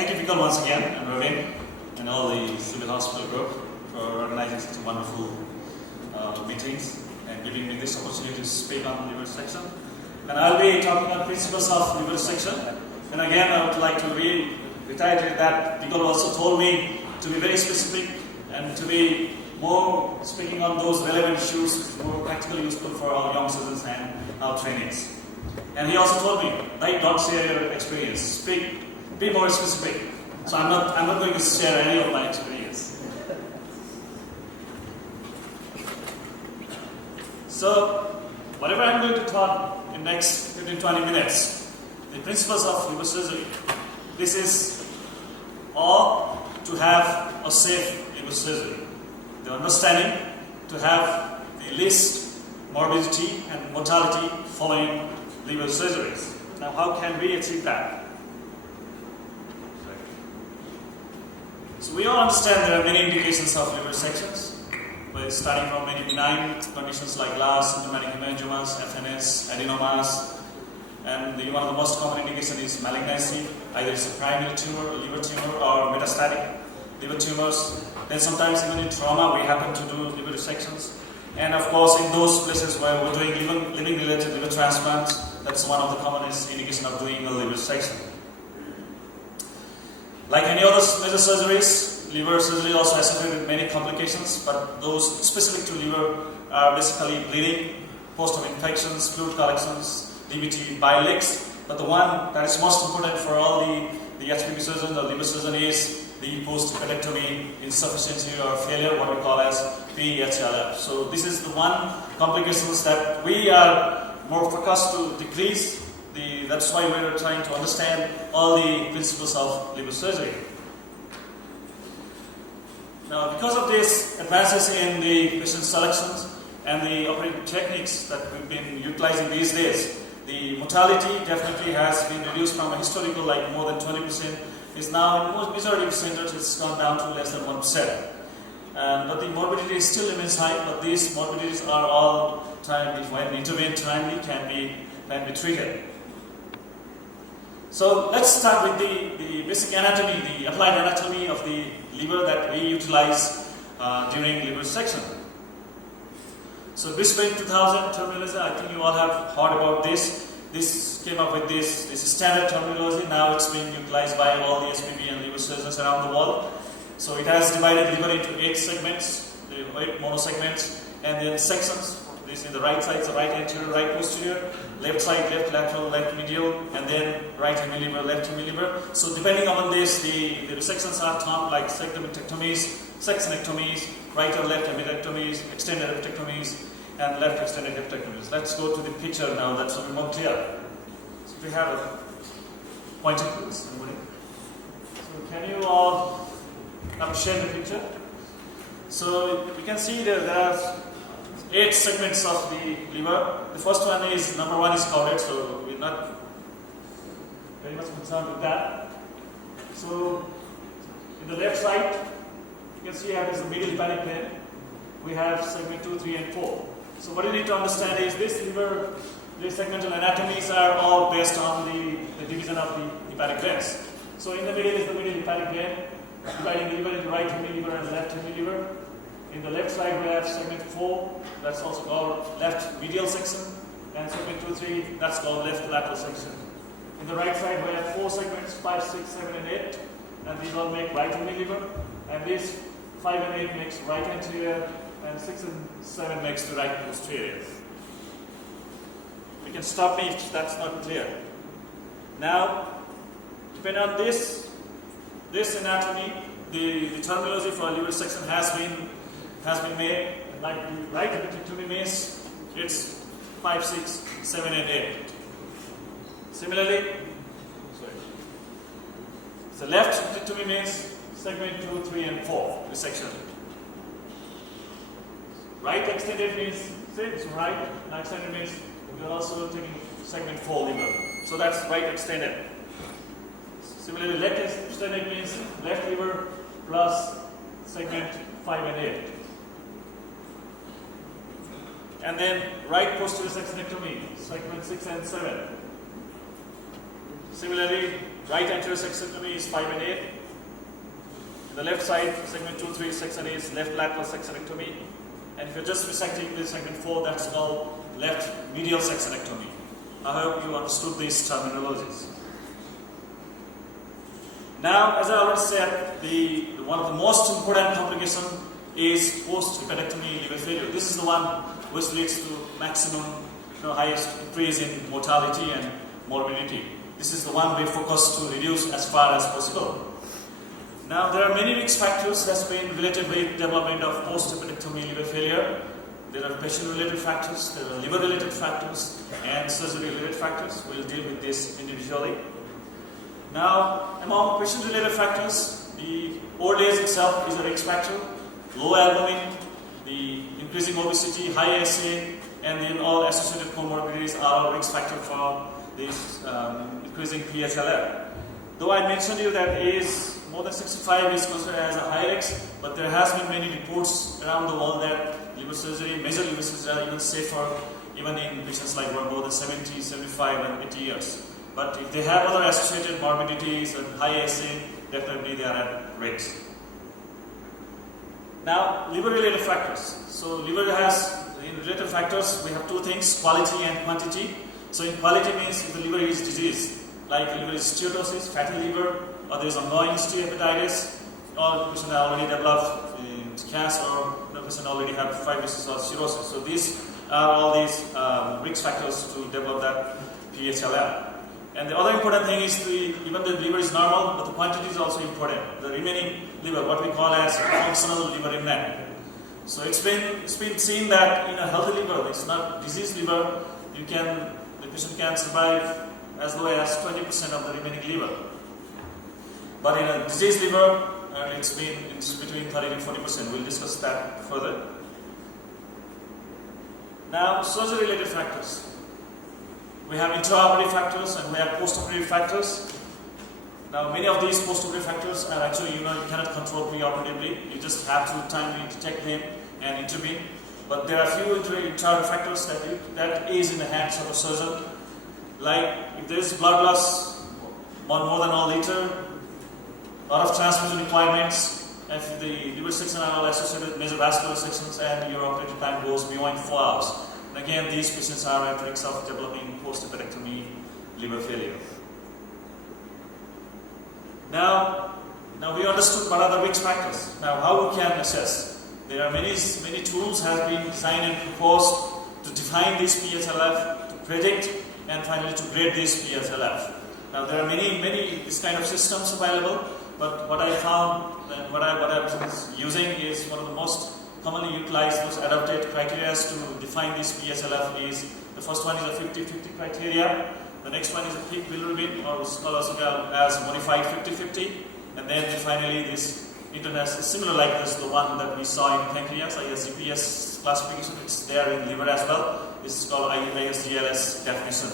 Thank you, Vikal, once again, and Ravin, and all the civil hospital group for organizing such a wonderful meetings and giving me this opportunity to speak on liver resection. And I'll be talking on principles of liver resection. And again, I would like to reiterate that Vikal also told me to be very specific and to be more speaking on those relevant issues, more practically useful for our young citizens and our trainees. And he also told me, like, don't share your experience. Speak, be more specific. So I'm not going to share any of my experience. So, whatever I'm going to talk in next 15-20 minutes, the principles of liver surgery. This is all to have a safe liver surgery. The understanding to have the least morbidity and mortality following liver surgeries. Now, how can we achieve that? So we all understand there are many indications of liver resections, starting from many benign conditions like LAS, symptomatic hemangiomas, FNS, adenomas, and one of the most common indications is malignancy. Either it's a primary tumor, a liver tumor, or metastatic liver tumors. Then sometimes even in trauma we happen to do liver resections. And of course in those places where we're doing living-related liver transplants, that's one of the commonest indications of doing a liver resection. Like any other major surgeries, liver surgery also associated with many complications, but those specific to liver are basically bleeding, post-op infections, fluid collections, DVT, bile leaks. But the one that is most important for all the HPV surgeon or liver surgeon is the post-hepatectomy insufficiency or failure, what we call as PHLF. So this is the one complications that we are more focused to decrease. That's why we are trying to understand all the principles of liver surgery. Now, because of these advances in the patient selections and the operating techniques that we've been utilizing these days, the mortality definitely has been reduced from a historical like more than 20%. Is now in most majority of centers it's gone down to less than 1%. But the morbidity still remains high, but these morbidities are all timely, when intervened timely can be treated. So let's start with the basic anatomy, the applied anatomy of the liver that we utilize during liver resection. So Brisbane 2000 terminology, I think you all have heard about this. This came up with this standard terminology. Now it's being utilized by all the SPV and liver surgeons around the world. So it has divided liver into 8 segments, the 8 monosegments, and then sections. This in the right side, so right anterior, right posterior, left side, left lateral, left medial, and then right hemiliver, left hemiliver. So depending upon this, the resections are termed like segmenectomies, sectionectomies, right or left hemilectomies, extended hepatectomies, and left extended hepatectomies. Let's go to the picture now, that's a bit more clear. So we have a pointer please, everybody. So can you all share the picture? So you can see there are 8 segments of the liver. The first one is, number 1 is covered, so we're not very much concerned with that. So in the left side, you can see here is the middle hepatic vein. We have segment 2, 3, and 4. So what you need to understand is this liver, these segmental anatomies are all based on the division of the hepatic veins. So in the middle is the middle hepatic vein, dividing the liver into right hemiliver and left hemiliver. In the left side we have segment 4, that's also called left medial section, and segment 2, 3, that's called left lateral section. In the right side we have 4 segments, 5, 6, 7, and 8, and these all make right hemiliver, and these 5 and 8 makes right anterior, and 6 and 7 makes the right posterior. You can stop me if that's not clear. Now, depending on this anatomy, the terminology for liver resection has been made. Like the right hepatectomy means it's 5, 6, 7, and 8. Similarly, the left hepatectomy means segment 2, 3, and 4 resection. Right extended means same, so right extended means we are also taking segment 4 liver. So that's right extended. Similarly, left extended means left liver plus segment 5 and 8. And then right posterior sectionectomy, segment 6 and 7. Similarly, right anterior sectionectomy is 5 and 8. The left side, segment 2, 3 section is left lateral sectionectomy. And if you're just resecting the segment 4, that's called left medial sectionectomy. I hope you understood these terminologies. Now, as I already said, one of the most important complication is post-hepatectomy liver failure. This is the one which leads to maximum, highest increase in mortality and morbidity. This is the one we focus to reduce as far as possible. Now, there are many risk factors that's been related with development of post-hepatectomy liver failure. There are patient-related factors, there are liver-related factors, and surgery-related factors. We'll deal with this individually. Now, among patient-related factors, the old age itself is a risk factor. Low albumin, the increasing obesity, high SA, and then all associated comorbidities are a risk factor for this increasing PHLF. Though I mentioned to you that age more than 65 is considered as a high risk, but there has been many reports around the world that liver surgery, major liver surgery are even safer, even in patients like more than 70, 75, and 80 years. But if they have other associated morbidities and high SA, definitely they are at risk. Now, liver-related factors. So, liver has, in related factors, we have two things, quality and quantity. So, in quality means if the liver is diseased, like liver is steatosis, fatty liver, or there is ongoing steatohepatitis, or the patient already developed cancer, or the patient already have fibrosis or cirrhosis. So, these are all these risk factors to develop that PHLF. And the other important thing is even the liver is normal, but the quantity is also important. The remaining liver, what we call as functional liver remnant. So it's been seen that in a healthy liver, it's not diseased liver, the patient can survive as low as 20% of the remaining liver. But in a diseased liver, it's between 30 to 40%. We'll discuss that further. Now, surgery-related factors. We have intraoperative factors and we have postoperative factors. Now, many of these postoperative factors are actually, you cannot control preoperatively. You just have to timely detect them and intervene. But there are a few intraoperative factors that is in the hands of a surgeon. Like if there is blood loss, more than 1 liter, a lot of transfusion requirements, if the liver section are all associated with major vascular sections and your operating time goes beyond 4 hours. And again, these patients are at risk of developing post-hepatectomy liver failure. Now we understood what are the risk factors. Now, how we can assess? There are many tools have been designed and proposed to define this PHLF, to predict, and finally to grade this PHLF. Now, there are many this kind of systems available, but what I found and what I was using is one of the most commonly utilized, most adopted criteria to define this PHLF is, the first one is a 50-50 criteria, the next one is a peak bilirubin, or also called as modified 50-50, and then finally this international, similar like this, the one that we saw in pancreas, ISGPS classification, it's there in liver as well. This is called ISGLS definition.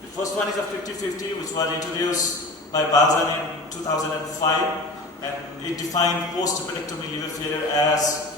The first one is a 50-50, which was introduced by Balzan in 2005. And it defined post-hepatectomy liver failure as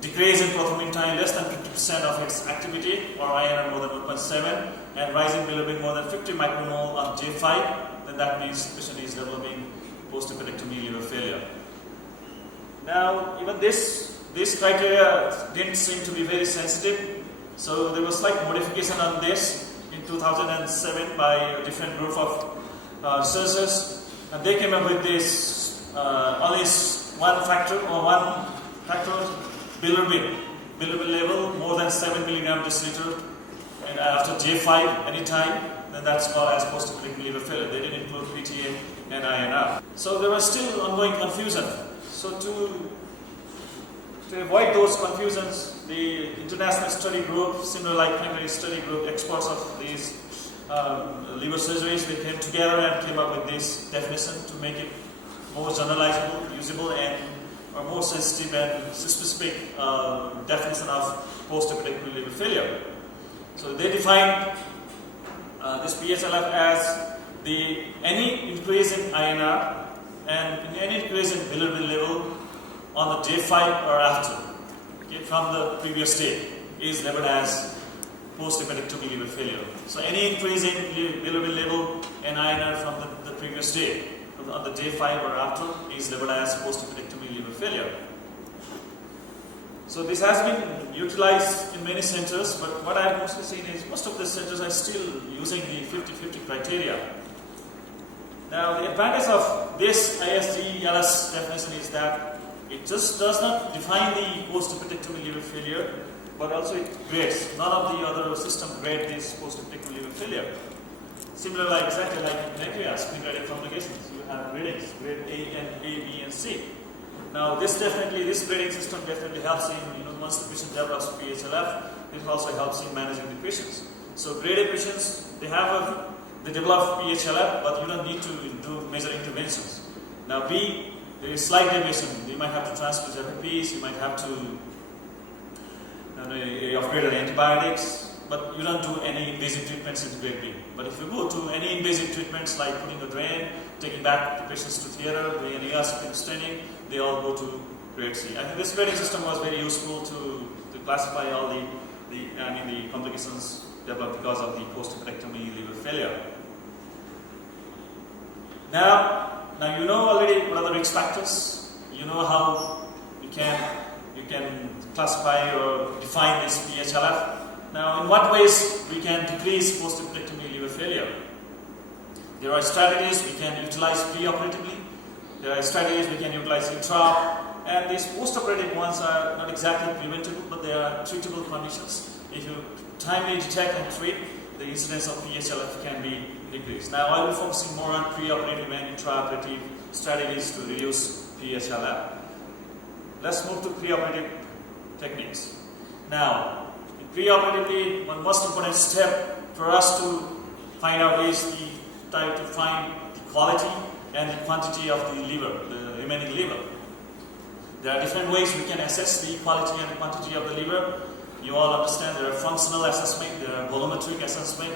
decrease in prothrombin less than 50% of its activity, or INR more than 1.7, and rising bilirubin more than 50 micromole on J5, then that means the patient is developing post-hepatectomy liver failure. Now, even this criteria didn't seem to be very sensitive, so there was slight modification on this in 2007 by a different group of researchers, and they came up with this. Only one factor, bilirubin level more than 7 milligram deciliter, and after J5 anytime, then that's called as post-hepatectomy liver failure. They didn't include PTA and INR. So there was still ongoing confusion. So to avoid those confusions, the international study group, similar like primary study group, experts of these liver surgeries, they came together and came up with this definition to make it more generalizable, usable, and more sensitive and specific definition of post-hepatectomy liver failure. So they defined this PHLF as any increase in INR and any increase in bilirubin level on the J5 or after, from the previous state, is labeled as post-appendectomy liver failure. So any increase in bilirubin level and INR from the previous day, on the day 5 or after, is labeled as post-appendectomy liver failure. So this has been utilized in many centers, but what I've mostly seen is most of the centers are still using the 50-50 criteria. Now the advantage of this ISD-LS definition is that it just does not define the post-appendectomy liver failure, but also it grades. None of the other systems grade this post-appendectomy liver failure. Similar, exactly like in pancreas, pancreatic complications, you have gradings, grade A and A, B, and C. Now this grading system definitely helps in, once the patient develops PHLF, it also helps in managing the patients. So grade A patients, they develop PHLF, but you don't need to do major interventions. Now B, there is slight deviation. You might have to transfuse FFPs, you might have to upgrade the antibiotics, but you don't do any invasive treatments in grade B. But if you go to any invasive treatments like putting a drain, taking back the patients to theater, doing any aspirin staining, they all go to grade C. I think this grading system was very useful to classify all the complications developed because of the post-appendectomy liver failure. Now you know already what are the risk factors. You know how you can classify or define this PHLF. Now, in what ways we can decrease post-appendectomy liver failure? There are strategies we can utilize pre-operatively. There are strategies we can utilize intra. And these post-operative ones are not exactly preventable, but they are treatable conditions. If you timely detect and treat, the incidence of PHLF can be decreased. Now, I will be focusing more on pre-operative and intra-operative strategies to reduce PHLF. Let's move to pre-operative techniques. Now, pre-operatively, one most important step for us to find out is to find the quality and the quantity of the liver, the remaining liver. There are different ways we can assess the quality and the quantity of the liver. You all understand there are functional assessment, there are volumetric assessment.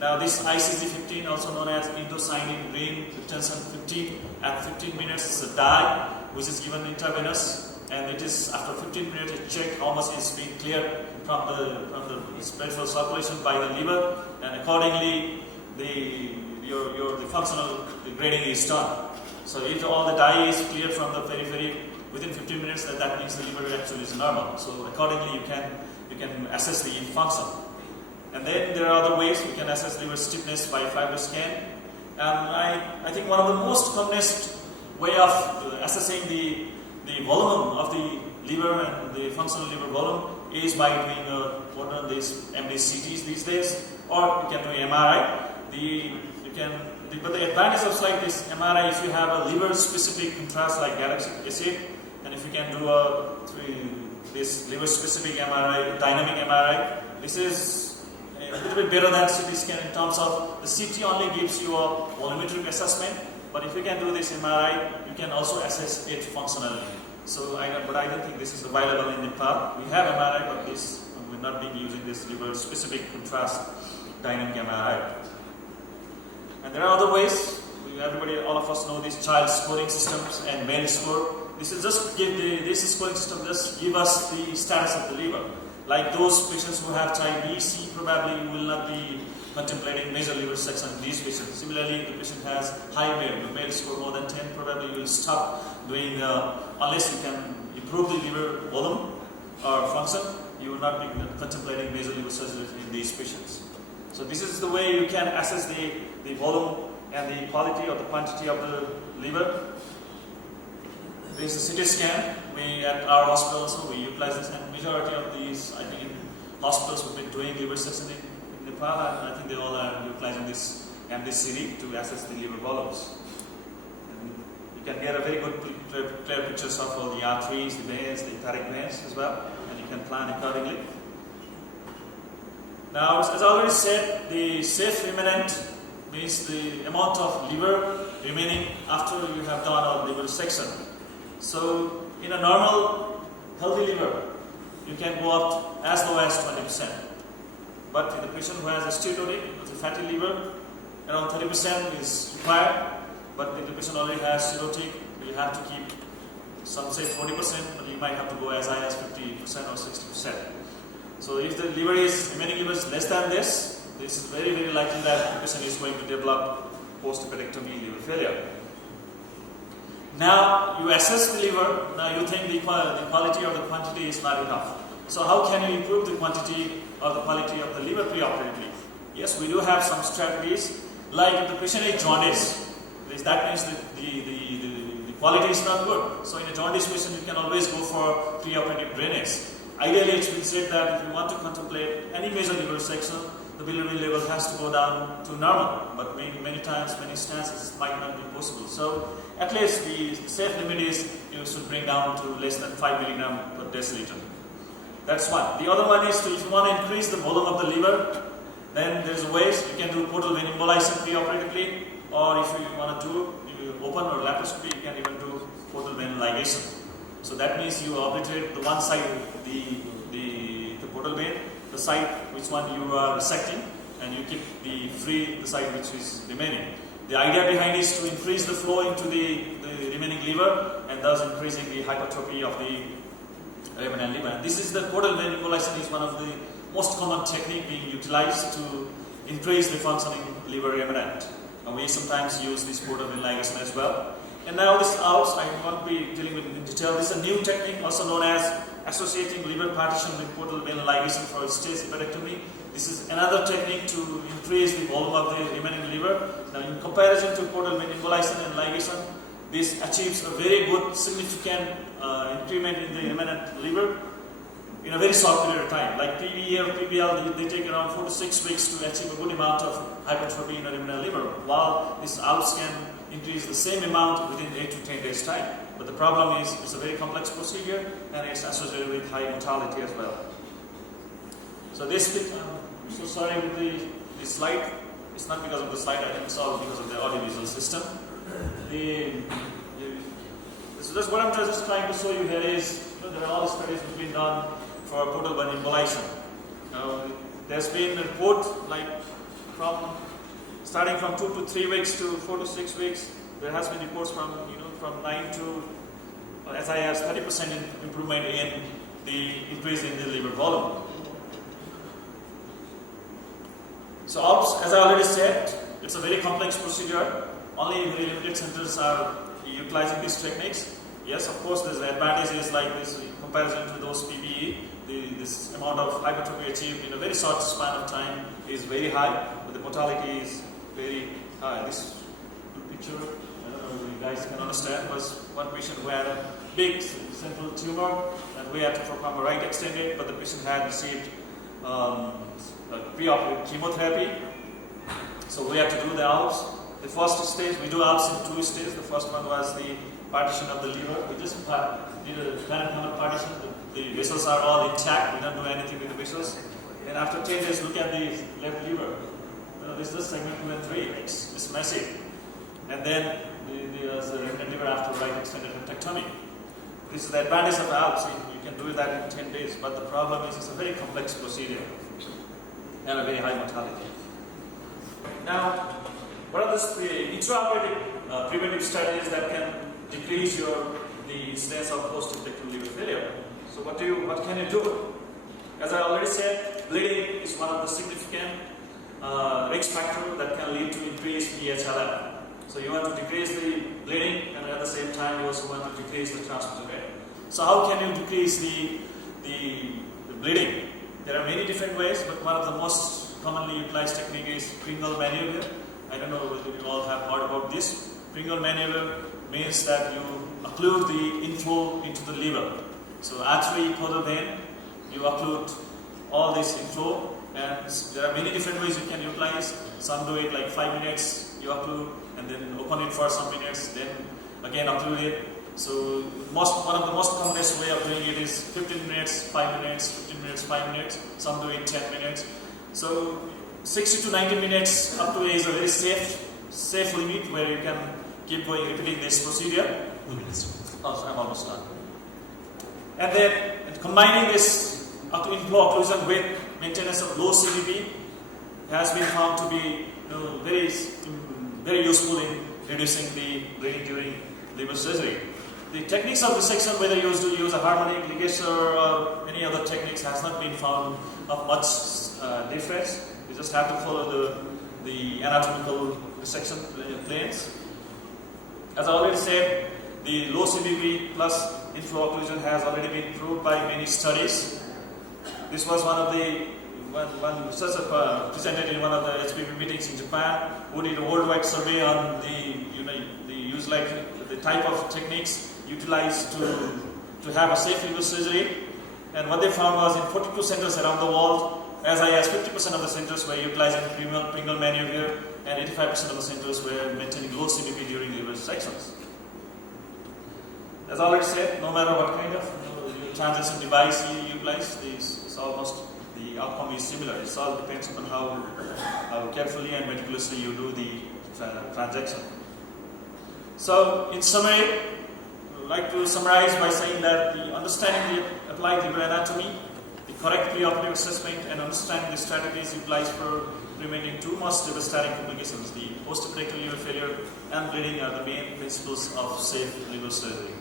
Now this ICG-15, also known as indocyanine green retention 15, at 15 minutes is a dye which is given intravenous, and it is after 15 minutes it check how much is being cleared from the peripheral circulation by the liver, and accordingly the functional grading is done. So if all the dye is cleared from the periphery within 15 minutes, that means the liver actually is normal. So accordingly you can assess the function. And then there are other ways we can assess liver stiffness by FibroScan. I think one of the most commonest way of assessing the volume of the liver and the functional liver volume is by doing what are these MDCTs these days, or you can do MRI. But the advantage of like this MRI, if you have a liver-specific contrast like galactic acid, and if you can do this liver-specific MRI, dynamic MRI, this is a little bit better than CT scan in terms of the CT only gives you a volumetric assessment, but if you can do this MRI, you can also assess it functionally. So, but I don't think this is available in Nepal. We have MRI, but we're not being using this liver-specific contrast dynamic MRI. And there are other ways. All of us know these child scoring systems and main score. This scoring system just give us the status of the liver. Like those patients who have type B, C, probably you will not be contemplating major liver section in these patients. Similarly, if the patient has high the mail score more than 10, probably you will stop doing, unless you can improve the liver volume or function, you will not be contemplating major liver surgery in these patients. So this is the way you can assess the volume and the quality or the quantity of the liver. This is a CT scan. We at our hospital also we utilize this, and majority of these, I think, in hospitals who've been doing liver section in Nepal, I think they all are utilizing this MDCT to assess the liver volumes. And you can get a very good clear pictures of all the arteries, the veins, the hepatic veins as well, and you can plan accordingly. Now, as I already said, the safe remnant means the amount of liver remaining after you have done a liver section. So, in a normal, healthy liver, you can go up as low as 20%. But in the patient who has a steatotic, with a fatty liver, around 30% is required. But if the patient already has cirrhotic, you have to keep, some say 40%, but you might have to go as high as 50% or 60%. So if the remaining liver is less than this is very, very likely that the patient is going to develop post-hepatectomy liver failure. Now you assess the liver, now you think the quality or the quantity is not enough. So how can you improve the quantity or the quality of the liver preoperatively? Yes, we do have some strategies, like if the patient is jaundice, that means the quality is not good. So in a jaundice patient, you can always go for preoperative drainage. Ideally, it's been said that if you want to contemplate any major liver section, the bilirubin level has to go down to normal, but many times, many instances, it might not be possible. So at least the safe limit is you should bring down to less than 5 milligram per deciliter. That's one. The other one is if you want to increase the volume of the liver, then there's ways you can do portal vein embolization preoperatively, or if you want to do open or laparoscopy, you can even do portal vein ligation. So that means you obliterate the one side, the portal vein, the side which one you are resecting, and you keep the side which is remaining. The idea behind is to increase the flow into the remaining liver, and thus increasing the hypertrophy of the remnant liver. And this is the portal vein embolization is one of the most common technique being utilized to increase the functioning liver remnant. And we sometimes use this portal vein ligation as well. And now this ALPS, I won't be dealing with it in detail. This is a new technique also known as associating liver partition with portal vein ligation for stage hepatectomy. This is another technique to increase the volume of the remaining liver. Now in comparison to portal vein embolization and ligation, this achieves a very good significant increment in the remnant liver in a very short period of time. Like PVE or PBL, they take around 4 to 6 weeks to achieve a good amount of hypertrophy in a remnant liver, while this ALPS can increase the same amount within 8 to 10 days time. But the problem is it's a very complex procedure and it's associated with high mortality as well. So this bit, I'm so sorry with the slide. It's not because of the slide, I think it's all because of the audiovisual system. So that's what I'm just trying to show you here is, there are all the studies that have been done for portal vein embolization. There's been a report starting from 2 to 3 weeks to 4 to 6 weeks. There has been reports from 9 to as high as 30% improvement in the increase in the liver volume. So ALPS, as I already said, it's a very complex procedure. Only very limited centers are utilizing these techniques. Yes, of course, there's the advantages like this in comparison to those PBE. This amount of hypertrophy achieved in a very short span of time is very high, but the mortality is very high. This picture, I don't know if you guys can understand, was one patient who had a big central tumor and we had to perform a right extended, but the patient had received pre-operative chemotherapy. So we had to do the ALPS. The first stage, we do ALPS in 2 stages. The first one was the partition of the liver. We just did a parenchymal partition. The vessels are all intact. We don't do anything with the vessels. And after 10 days, look at the left liver. This is segment 2 and 3. It's massive. And then there's the remnant liver after right extended hepatectomy. This is the advantage of ALPS. You can do that in 10 days. But the problem is it's a very complex procedure and a very high mortality. Now, what are the intraoperative preventive strategies that can decrease the incidence of post-hepatectomy liver failure? So what can you do? As I already said, bleeding is one of the significant risk factors that can lead to increased PHLF. So you want to decrease the bleeding, and at the same time you also want to decrease the transfusion rate. So how can you decrease the bleeding? There are many different ways, but one of the most commonly utilized technique is Pringle maneuver. I don't know whether you all have heard about this. Pringle maneuver means that you occlude the inflow into the liver. So artery, portal vein, you occlude all this inflow, and there are many different ways you can utilize. Some do it like 5 minutes, you occlude, and then open it for some minutes, then again occlude it. So one of the most commonest way of doing it is 15 minutes, 5 minutes, 15 minutes, 5 minutes. Some do it 10 minutes. So 60 to 90 minutes up to is a very safe limit where you can keep going, repeating this procedure. Oh, I'm almost done. And then combining this inflow occlusion with maintenance of low CVP has been found to be very useful in reducing the bleeding during liver surgery. the techniques of resection, whether you use a harmonic, ligature, or any other techniques, has not been found of much difference. You just have to follow the anatomical resection planes. As I already said, the low CBP plus inflow occlusion has already been proved by many studies. This was one researcher presented in one of the HPV meetings in Japan, who did a worldwide survey on the type of techniques utilized to have a safe liver surgery. And what they found was in 42 centers around the world, as high as 50% of the centers were utilizing Pringle maneuver, and 85% of the centers were maintaining low CBP during liver resections. As I already said, no matter what kind of transition device you utilize, it's almost the outcome is similar. It all depends upon how carefully and meticulously you do the transaction. So, in summary, I would like to summarize by saying that the understanding the applied liver anatomy, the correct preoperative assessment, and understanding the strategies utilized for preventing two most devastating complications, the post-operative liver failure and bleeding, are the main principles of safe liver surgery.